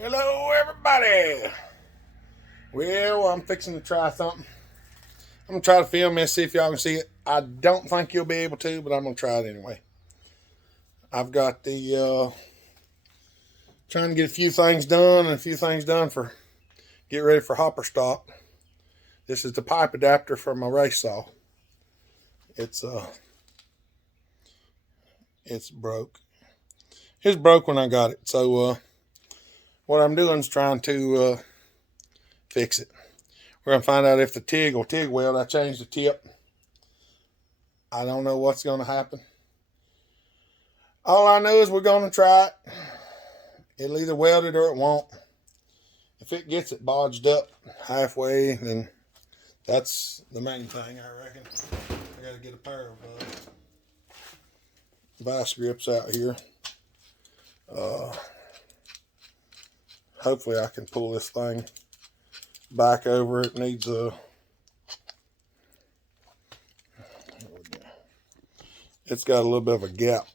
Hello, everybody. Well, I'm fixing to try something. I'm going to try to film this, see if y'all can see it. I don't think you'll be able to, but I'm going to try it anyway. I've got the, trying to get a few things done and a few things done for, get ready for hopper stock. This is the pipe adapter for my race saw. It's broke. It's broke when I got it. So, what I'm doing is trying to, fix it. We're going to find out if the TIG will TIG weld. I changed the tip. I don't know what's going to happen. All I know is we're going to try it. It'll either weld it or it won't. If it gets it bodged up halfway, then that's the main thing, I reckon. I got to get a pair of vice grips out here. Hopefully I can pull this thing back over. It needs a... It's got a little bit of a gap.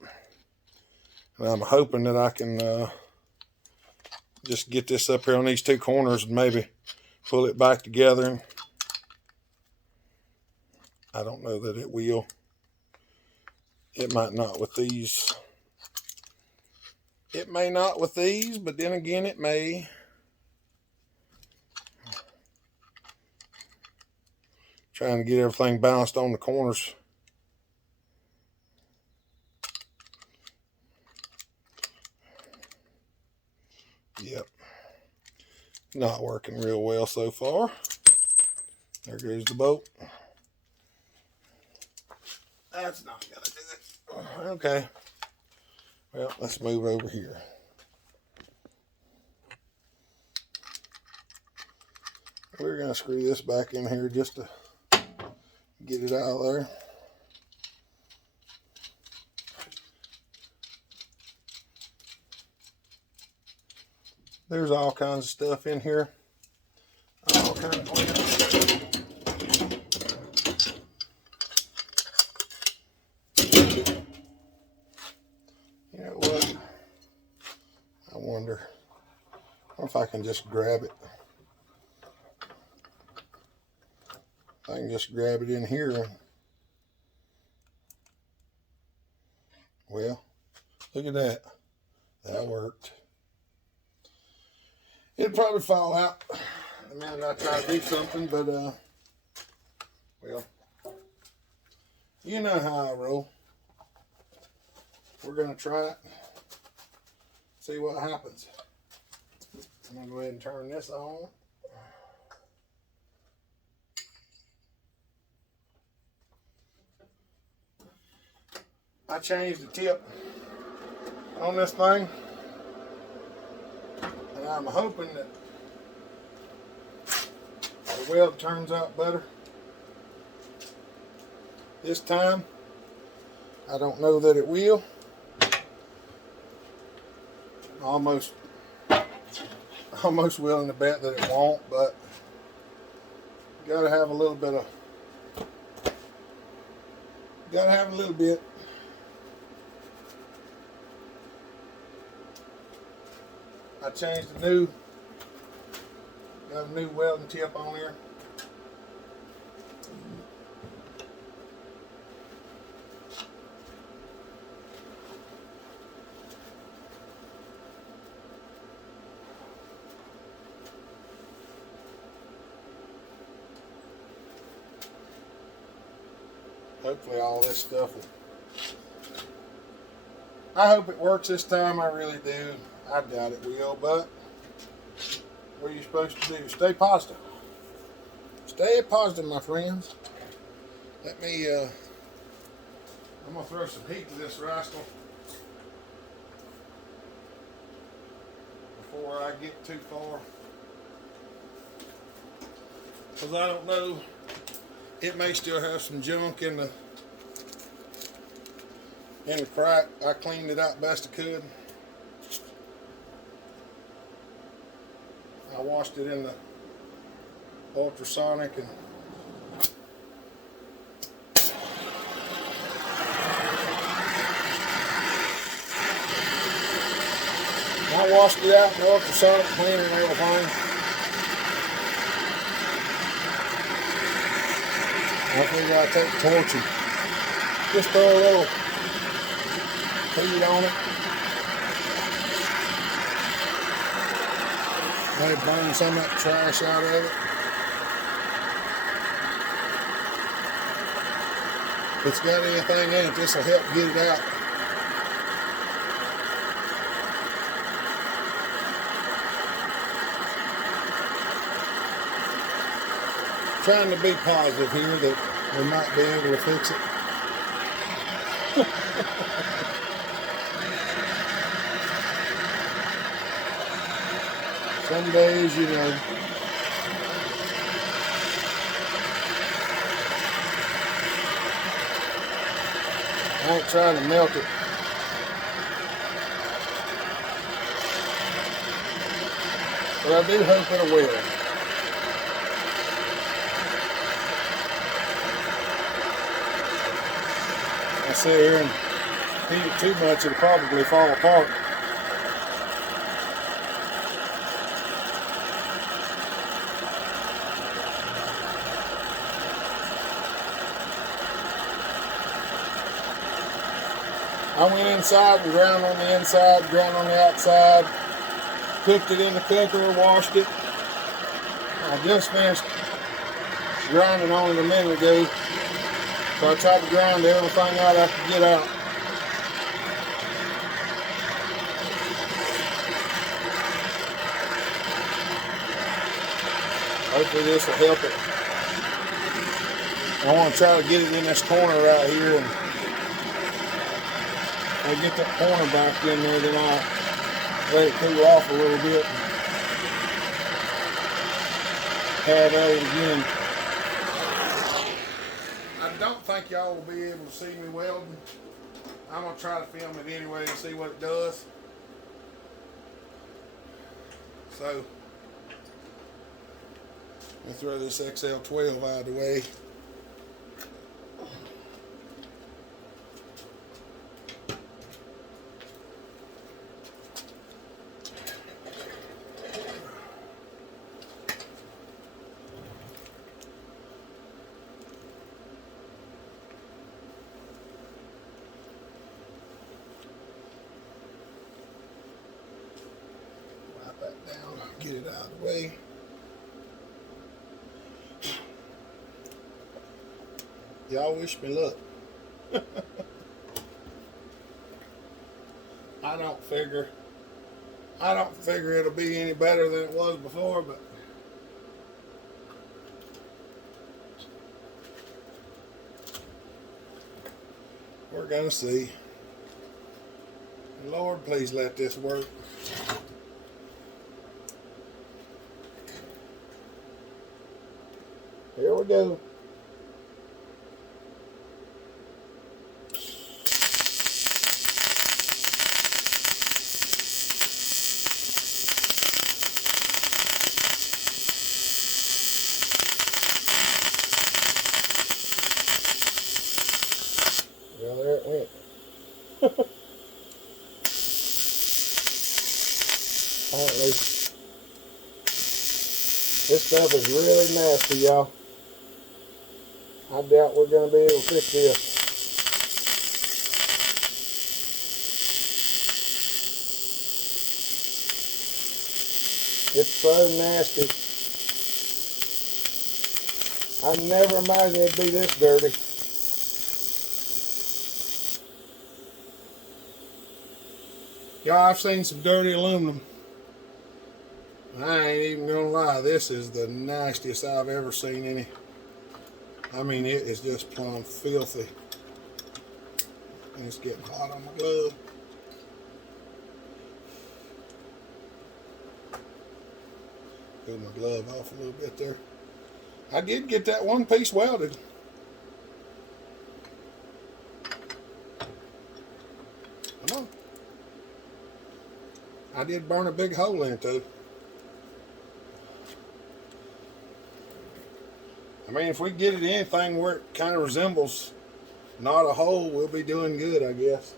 And I'm hoping that I can just get this up here on these two corners and maybe pull it back together. I don't know that it will. It might not with these. It may not with these, but then again it may. Trying to get everything balanced on the corners. Yep. Not working real well so far. There goes the bolt. That's not gonna do it. Okay. Well, let's move over here. We're gonna screw this back in here just to get it out of there. There's all kinds of stuff in here. All kinds of... You know what? I wonder if I can just grab it. I can just grab it in here. Well, look at that. That worked. It'd probably fall out the minute I try to do something, but well, you know how I roll. We're gonna try it, see what happens. I'm gonna go ahead and turn this on. I changed the tip on this thing, and I'm hoping that the weld turns out better this time. I don't know that it will. Almost willing to bet that it won't, but you gotta have a little bit. I changed got a new welding tip on here. Hopefully all this stuff will... I hope it works this time, I really do. I doubt it will, but what are you supposed to do? Stay positive. Stay positive, my friends. Let me, I'm going to throw some heat to this rascal before I get too far. Because I don't know, it may still have some junk in the crack. I cleaned it out best I could. I washed it in the ultrasonic and I washed it out in the ultrasonic cleaner and everything. I figured I'd take the torch and just throw a little heat on it. Let it burn some of that trash out of it. If it's got anything in it, this will help get it out. Trying to be positive here that we might be able to fix it. Some days, you know, I ain't trying to melt it. But I do hope it'll weld. I sit here and heat it too much, it'll probably fall apart. I went inside and ground on the inside, ground on the outside, cooked it in the cooker, washed it. I just finished grinding on it a minute ago, so I tried to grind everything out I could get out. Hopefully this will help it. I want to try to get it in this corner right here, and I get that corner back in there, then I let it cool off a little bit and have at it again. I don't think y'all will be able to see me welding. I'm going to try to film it anyway and see what it does. So, I'll throw this XL12 out of the way. Get it out of the way. Y'all wish me luck. I don't figure it'll be any better than it was before, but we're gonna see. Lord, please let this work. Here we go. Well, there it went. Apparently, this stuff is really nasty, y'all. I doubt we're going to be able to fix this. It's so nasty. I never imagined it'd be this dirty. Y'all, I've seen some dirty aluminum. I ain't even gonna lie, this is the nastiest I've ever seen any. I mean, it is just plumb filthy. And it's getting hot on my glove. Pull my glove off a little bit there. I did get that one piece welded. Come on. I did burn a big hole in it though. I mean, if we get it anything where it kind of resembles not a hole, we'll be doing good, I guess.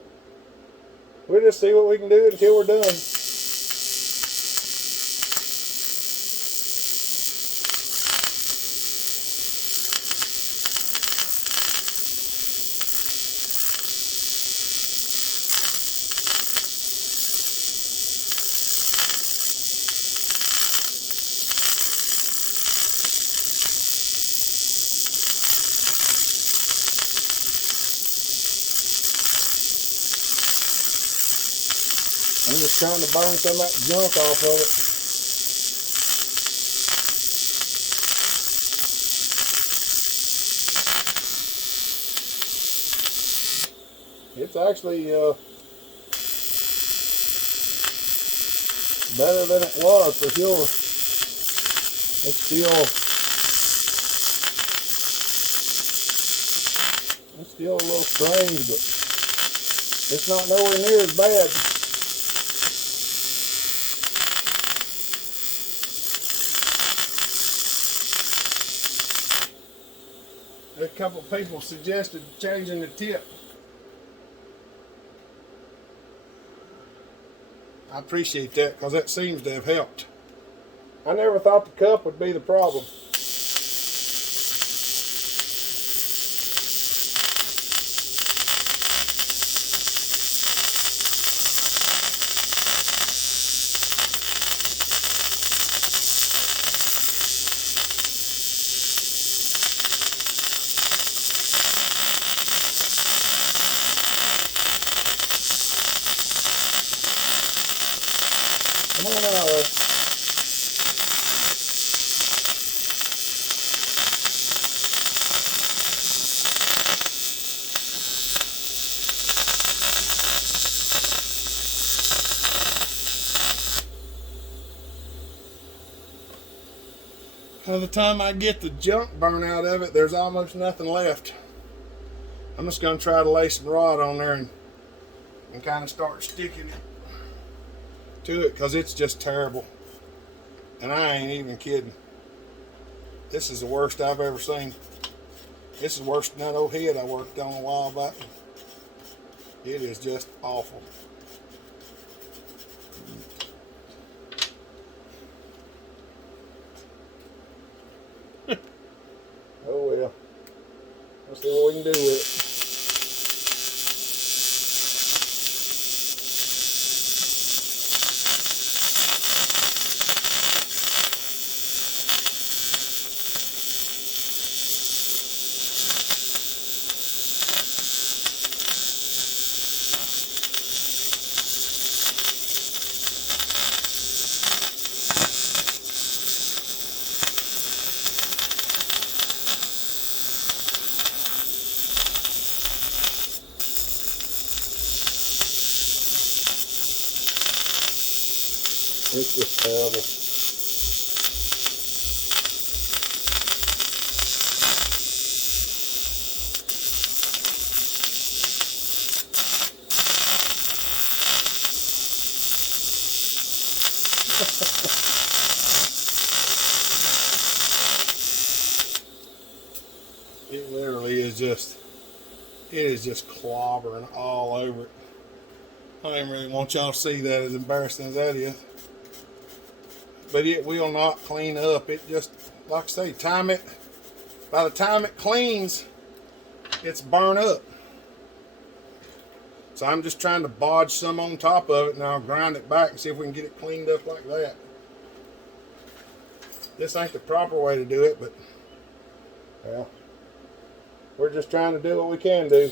We'll just see what we can do until we're done. just trying to burn some of that junk off of it. It's actually better than it was for sure. It's still a little strange, but it's not nowhere near as bad. A couple of people suggested changing the tip. I appreciate that because that seems to have helped. I never thought the cup would be the problem. Come on out there. By the time I get the junk burn out of it, there's almost nothing left. I'm just going to try to lay some rod on there and kind of start sticking it to it because it's just terrible. And I ain't even kidding. This is the worst I've ever seen. This is worse than that old head I worked on a while back. It is just awful. Oh well. Let's see what we can do with it. It's just terrible. It literally is just, it is just clobbering all over it. I didn't really want y'all to see that, as embarrassing as that is. But it will not clean up. It just, like I say, by the time it cleans, it's burnt up. So I'm just trying to bodge some on top of it, and I'll grind it back and see if we can get it cleaned up like that. This ain't the proper way to do it, but, well, we're just trying to do what we can do.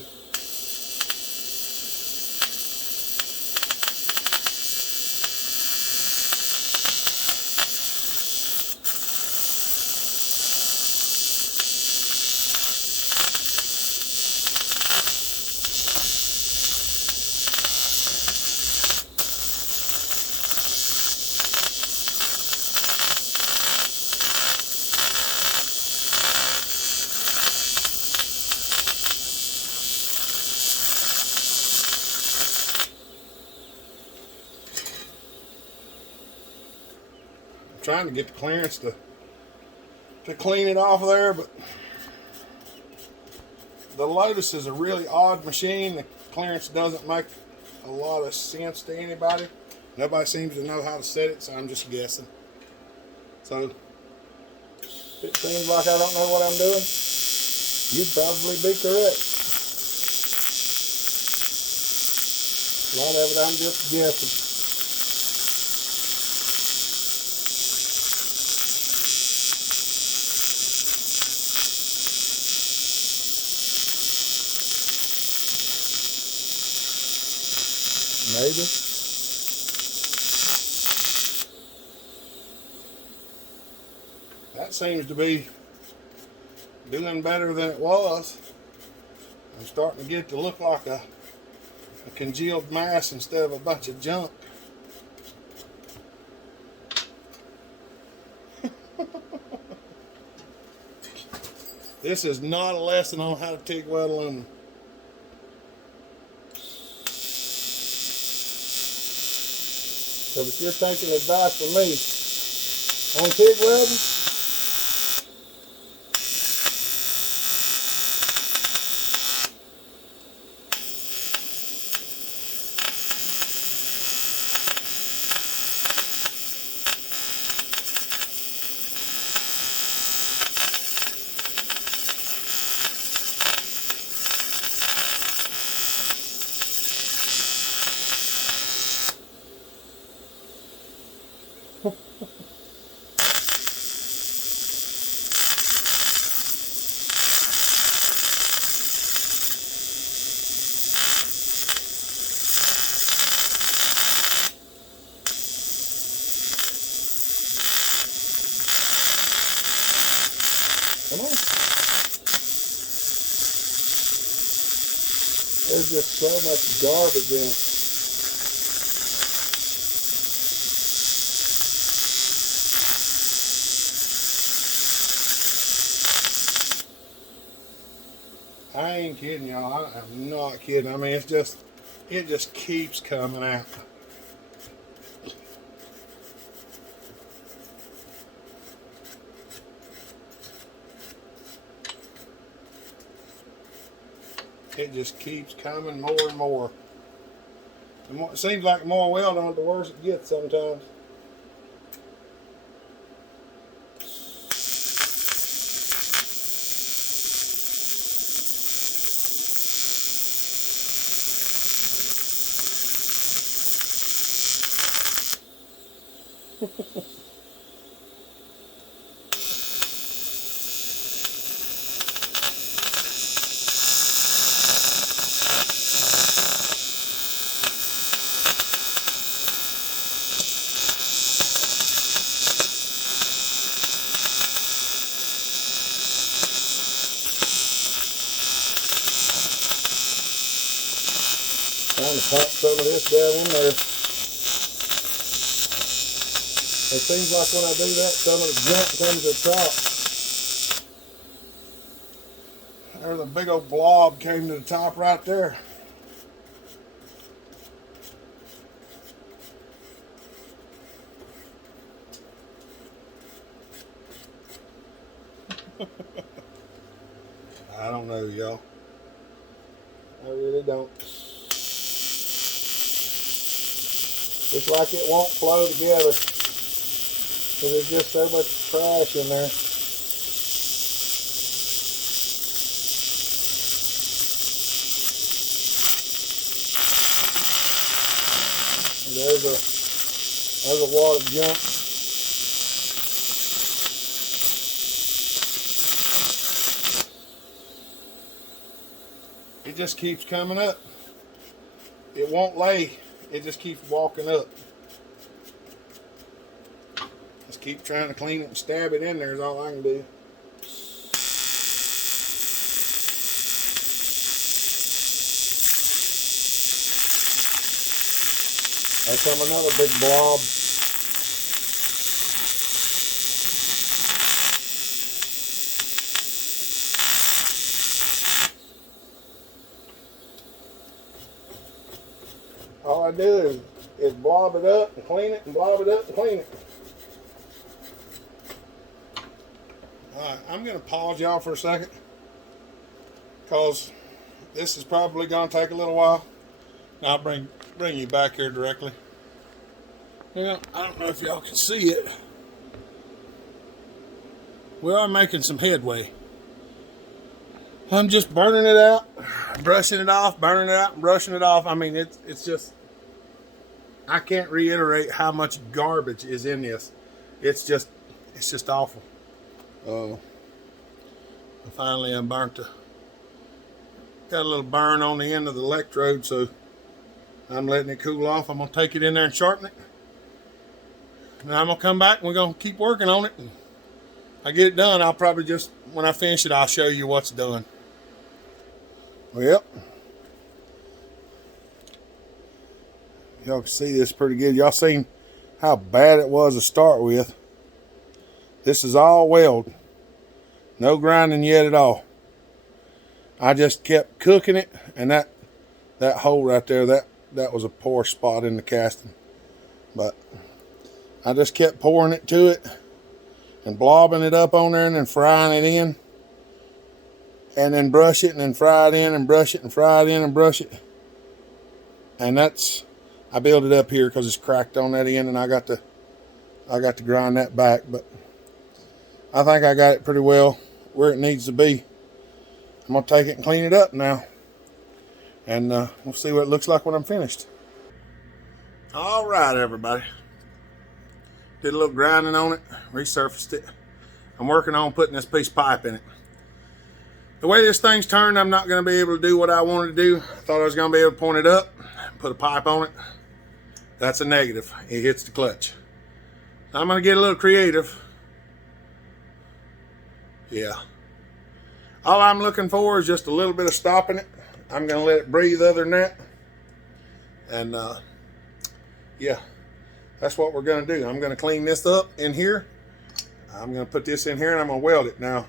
Trying to get the clearance to clean it off of there, but the Lotus is a really odd machine. The clearance doesn't make a lot of sense to anybody. Nobody seems to know how to set it, so I'm just guessing. So if it seems like I don't know what I'm doing, you'd probably be correct. A lot of it I'm just guessing. Maybe. That seems to be doing better than it was. I'm starting to get it to look like a congealed mass instead of a bunch of junk. This is not a lesson on how to TIG weld aluminum. So if you're taking advice from me on TIG welding, come on. There's just so much garbage in it. I ain't kidding y'all. I'm not kidding. I mean, it just keeps coming out. It just keeps coming more and more. It seems like the more weld on it, the worse it gets sometimes. Trying to pump some of this down in there. It seems like when I do that, some of the junk comes to the top. There's a big old blob came to the top right there. I don't know, y'all. I really don't. It's like it won't flow together because there's just so much trash in there. And there's a wad of junk. It just keeps coming up. It won't lay. It just keeps walking up. Just keep trying to clean it and stab it in there is all I can do. There come another big blob. All I do is blob it up and clean it and blob it up and clean it. Alright, I'm going to pause y'all for a second because this is probably going to take a little while. And I'll bring you back here directly. Yeah, I don't know if y'all can see it. We are making some headway. I'm just burning it out, brushing it off, burning it out, and brushing it off. I mean, it's just, I can't reiterate how much garbage is in this. It's just awful. Finally unburnt got a little burn on the end of the electrode, so I'm letting it cool off. I'm gonna take it in there and sharpen it. And I'm gonna come back and we're gonna keep working on it and I get it done, I'll probably just, when I finish it, I'll show you what's done. Well, y'all can see this pretty good. Y'all seen how bad it was to start with. This is all weld. No grinding yet at all. I just kept cooking it, and that hole right there, that was a poor spot in the casting. But I just kept pouring it to it and blobbing it up on there and then frying it in. And then brush it and then fry it in and brush it and fry it in and brush it. And I built it up here because it's cracked on that end, and I got to grind that back. But I think I got it pretty well where it needs to be. I'm going to take it and clean it up now. And we'll see what it looks like when I'm finished. All right, everybody. Did a little grinding on it, resurfaced it. I'm working on putting this piece of pipe in it. The way this thing's turned, I'm not going to be able to do what I wanted to do. I thought I was going to be able to point it up, put a pipe on it. That's a negative. It hits the clutch. I'm going to get a little creative. Yeah. All I'm looking for is just a little bit of stopping it. I'm going to let it breathe other than that. And yeah, that's what we're going to do. I'm going to clean this up in here. I'm going to put this in here and I'm going to weld it. Now,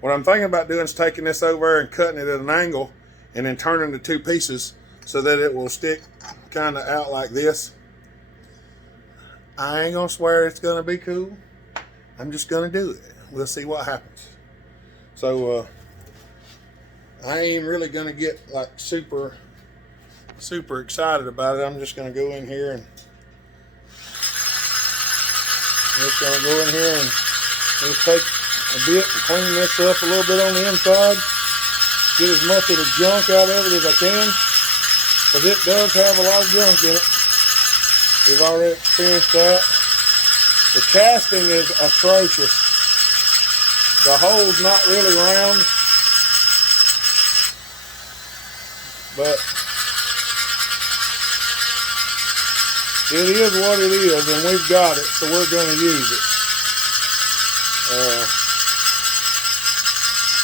what I'm thinking about doing is taking this over and cutting it at an angle and then turning the two pieces so that it will stick kind of out like this. I ain't going to swear it's going to be cool. I'm just going to do it. We'll see what happens. So, I ain't really going to get like super excited about it. I'm just going to go in here and just going to go in here and just take a bit and clean this up a little bit on the inside. Get as much of the junk out of it as I can, because it does have a lot of junk in it. We've already experienced that. The casting is atrocious. The hole's not really round, but it is what it is, and we've got it, so we're going to use it.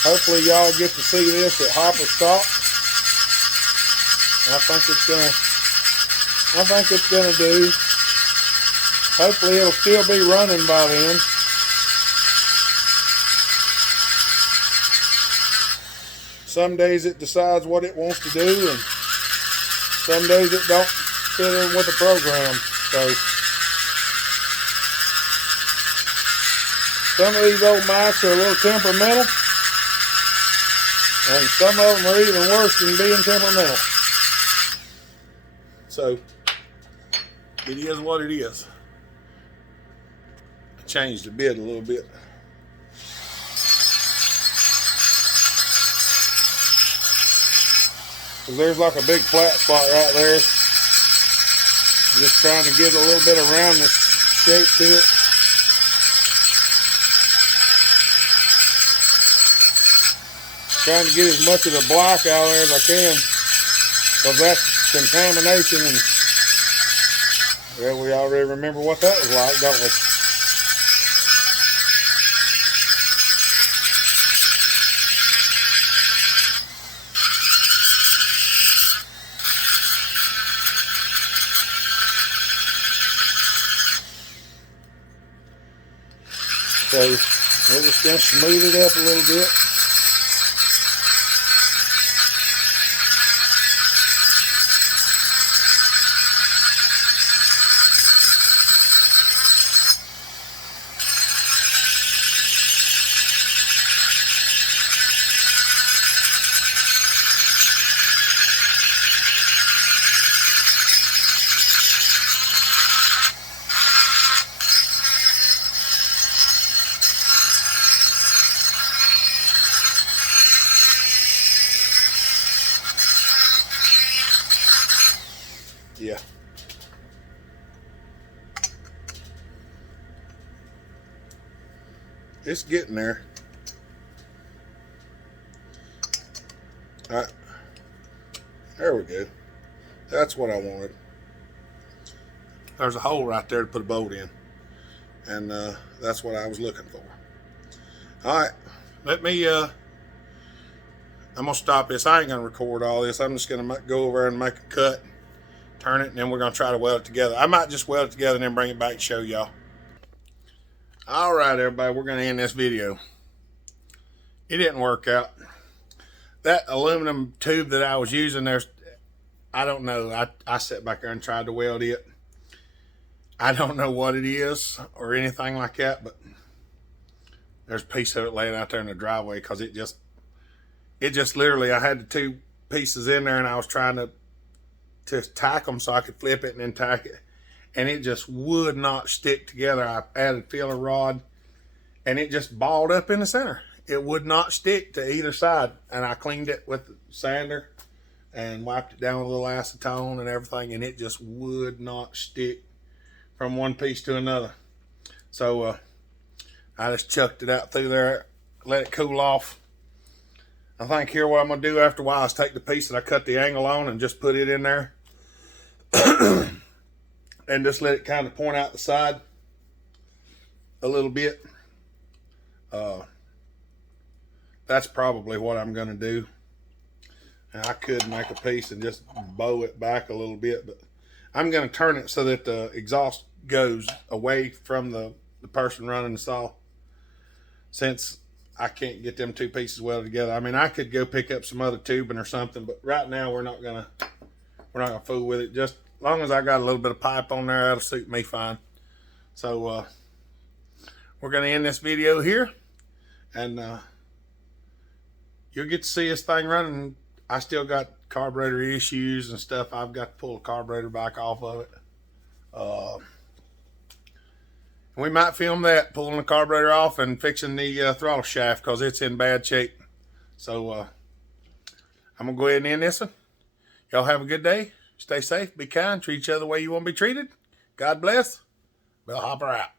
Hopefully y'all get to see this at Hopper Stop. I think it's gonna do. Hopefully it'll still be running by then. Some days it decides what it wants to do, and some days it don't fit in with the program. So some of these old mics are a little temperamental, and some of them are even worse than being temperamental. So it is what it is. I changed the bit a little bit. Cause there's like a big flat spot right there. Just trying to get a little bit of roundness shape to it. Trying to get as much of the black out of there as I can, because that's contamination, and well, we already remember what that was like, don't we? So we're just going to smooth it up a little bit. Yeah. It's getting there. All right. There we go. That's what I wanted. There's a hole right there to put a bolt in. And that's what I was looking for. All right, let me, I'm going to stop this. I ain't going to record all this. I'm just going to go over and make a cut, turn it, and then we're going to try to weld it together. I might just weld it together and then bring it back and show y'all. All right, everybody, we're going to end this video. It didn't work out. That aluminum tube that I was using, I don't know. I sat back there and tried to weld it. I don't know what it is or anything like that, but there's a piece of it laying out there in the driveway because it just literally, I had the two pieces in there and I was trying to tack them so I could flip it and then tack it. And it just would not stick together. I added filler rod and it just balled up in the center. It would not stick to either side. And I cleaned it with the sander and wiped it down with a little acetone and everything, and it just would not stick from one piece to another. So I just chucked it out through there, let it cool off. I think here what I'm going to do after a while is take the piece that I cut the angle on and just put it in there and just let it kind of point out the side a little bit. That's probably what I'm going to do. And I could make a piece and just bow it back a little bit, but I'm going to turn it so that the exhaust goes away from the person running the saw, since I can't get them two pieces welded together. I mean, I could go pick up some other tubing or something, but right now we're not gonna fool with it. Just as long as I got a little bit of pipe on there, that'll suit me fine. So we're gonna end this video here, and you'll get to see this thing running. I still got carburetor issues and stuff. I've got to pull the carburetor back off of it. We might film that, pulling the carburetor off and fixing the throttle shaft because it's in bad shape. So I'm going to go ahead and end this one. Y'all have a good day. Stay safe, be kind, treat each other the way you want to be treated. God bless. Bellhopper out.